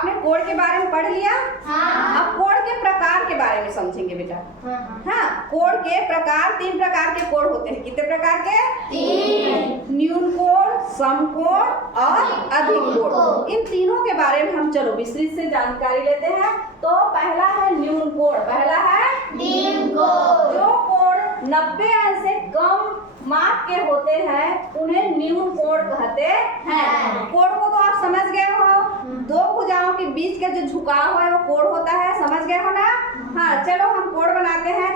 आपने कोड के बारे में पढ़ लिया। हाँ। अब कोड के प्रकार के बारे में समझेंगे बेटा। हाँ, कोड के प्रकार, 3 प्रकार के कोड होते हैं। कितने प्रकार के? 3। न्यून कोड, सम कोड और अधिक कोड। इन तीनों के बारे में हम चलो विस्तृत से जानकारी लेते हैं। तो पहला है न्यून कोड। पहला है न्यून कोड। जो कोड 90 अंश से कम माप के होते हैं उन्हें न्यून कोड कहते हैं। कोड को तो आप समझ गए हो, 2 भुजाओं के बीच का जो झुकाव है वो कोड होता है। समझ गए हो ना? हाँ, चलो हम कोड बनाते हैं।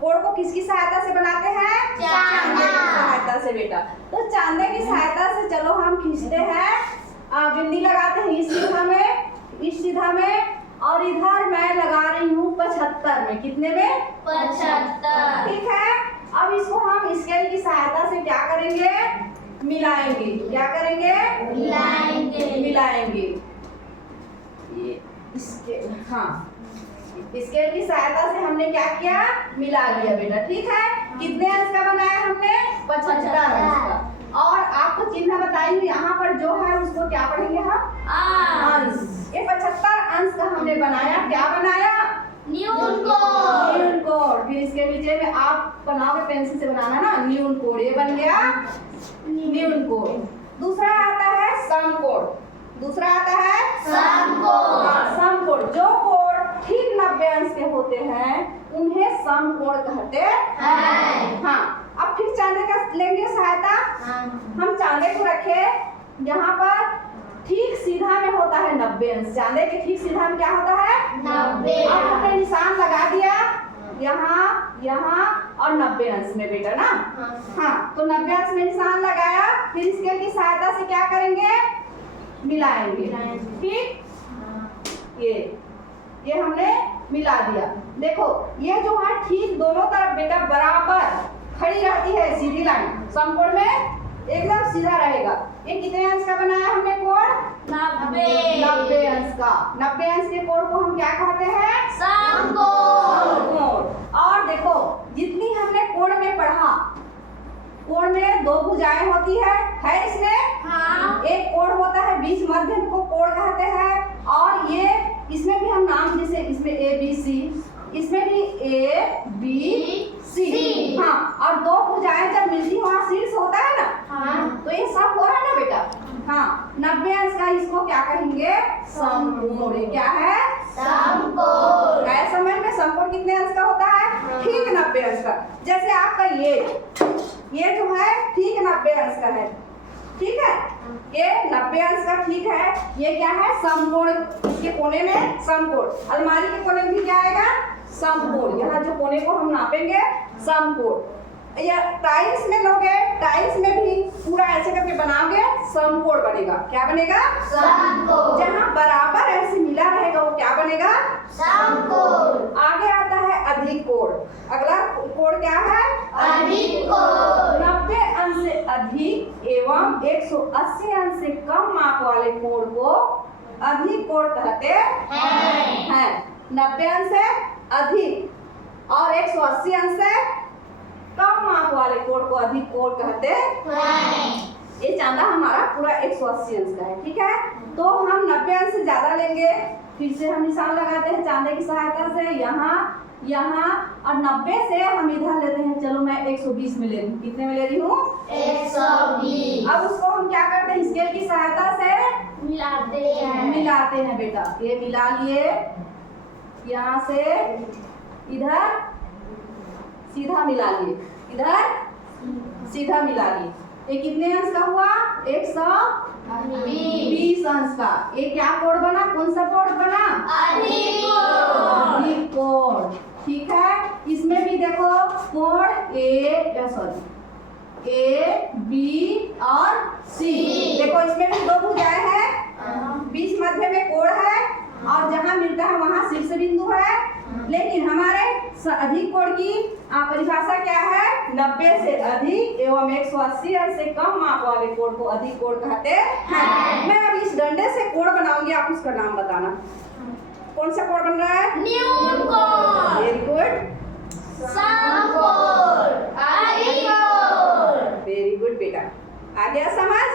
कोड को किसकी सहायता से बनाते हैं? चांदे की सहायता से बेटा। तो चांदे की सहायता से चलो हम खींचते हैं, बिंदी लगाते हैं इस सीधा में, और इधर मैं लगा रही हूँ 75 में। कितने में? 75। ठीक है। अब इसको हम स्केल की सहायता से क्या करेंगे? मिलाएंगे। क्या करेंगे? मिलाएंगे। ये स्केल, हाँ, स्केल की सहायता से हमने क्या किया? मिला लिया बेटा। ठीक है। कितने अंश का बनाया हमने? 75 अंश का। और आपको चिन्ह बताई हुई यहाँ पर जो है उसको क्या पढ़ेंगे हम? अंश। ये 75 अंश का हमने बनाया। क्या बनाया? न्यून कोड। न्यून कोड। फिर इसके नीचे में आप बनाओगे, पेंसिल से बनाना ना, न्यून कोड। ये बन गया न्यून कोड। दूसरा आता है सम कोड। दूसरा आता है सम कोड। सम कोड। जो कोड ठीक 90 अंश के होते हैं उन्हें सम कोड कहते हैं। हाँ, अब फिर चांदे का लेंगे सहायता। हम चांदे को रखे यहाँ पर, ठीक सीधा में होता है 90 अंश। चांदे के ठीक सीधा में क्या होता है? 90। अब हमने निशान लगा दिया यहाँ, यहाँ और 90 अंश में बेटा ना। हाँ, तो 90 अंश में निशान लगाया। फिर स्केल की सहायता से क्या करेंगे? मिलाएंगे। ठीक, ये हमने मिला दिया। देखो ये जो है ठीक दोनों तरफ बेटा बराबर खड़ी रहती है, सीधी लाइन। सम कोड में एकदम सीधा रहेगा। ये कितने अंश का बनाया हमने कोड? 90 अंश का। 90 अंश के कोड को हम क्या कहते हैं? सम कोड। और देखो जितनी हमने कोड में पढ़ा, कोड में 2 भुजाएं होती है इसमें। हाँ। एक कोड होता है बीच मध्यम को कोड कहते हैं। और ये इसमें भी हम नाम, जैसे इसमें ABC, इसमें भी ABC। हाँ, और 2 भुजाएं जब मिलती वहाँ शीर्ष होता है ना। हाँ। तो ये सब हो रहा है ना बेटा। हाँ, 90 अंश का इसको क्या कहेंगे? सम कोड। ये क्या है? सम कोड। है समझ में? सम कोड कितने अंश का होता है? ठीक 90 अंश का। जैसे आपका ये जो है ठीक 90 अंश का है। ठीक है, ये 90 अंश का ठीक है। ये क्या है? सम कोड। इसके कोने में सम कोड। अलमारी के कोने में भी क्या आएगा? सम कोड। यहाँ जो कोने को हम नापेंगे सम कोड। या टाइल्स में लोगे, टाइल्स में भी पूरा ऐसे करके बनाओगे, सम कोड बनेगा। क्या बनेगा? सम कोड। जहाँ बराबर ऐसे मिला रहेगा वो क्या बनेगा? सम कोड। आगे आता है अधिक कोड। अगला कोड क्या है? अधिक कोड। 90 अंश से अधिक एवं 180 अंश से कम माप वाले कोड को अधिक कोड कहते हैं। 90 अंश से अधिक और 180 अंश से कम माप वाले कोड को अधिक कोड कहते हैं। ये चांदा हमारा पूरा 180 अंश का है। ठीक है, तो हम 90 अंश से ज्यादा लेंगे। फिर से हम निशान लगाते हैं चांदे की सहायता से, यहाँ और 90 से हम इधर लेते हैं। चलो मैं 120 में ले रही हूँ। कितने में ले रही हूँ? 120। अब उसको हम क्या करते हैं? स्केल की सहायता से मिलाते हैं बेटा। ये मिला लिए, यहाँ से इधर सीधा मिला लिए, इधर सीधा मिला लिए। ये कितने अंश का हुआ? 120 अंश का। ये क्या कोड बना? कौन सा कोड बना? अधिक कोड। ठीक है, इसमें भी देखो कोड A, B और C। देखो इसमें भी 2 भुजाएं हैं, बीच मध्य में कोड है और जहाँ मिलता है वहाँ शीर्ष बिंदु है। लेकिन हमारे अधिक कोड की परिभाषा क्या है? 90 से अधिक एवं 180 अंश से कम माप वाले कोड को अधिक कोड कहते हैं। मैं अब इस डंडे से कोड बनाऊंगी, आप उसका नाम बताना। कौन सा कोड बन रहा है? न्यून कोड। Very good. सम कोड। अधिक कोड। वेरी गुड बेटा, आ गया समझ?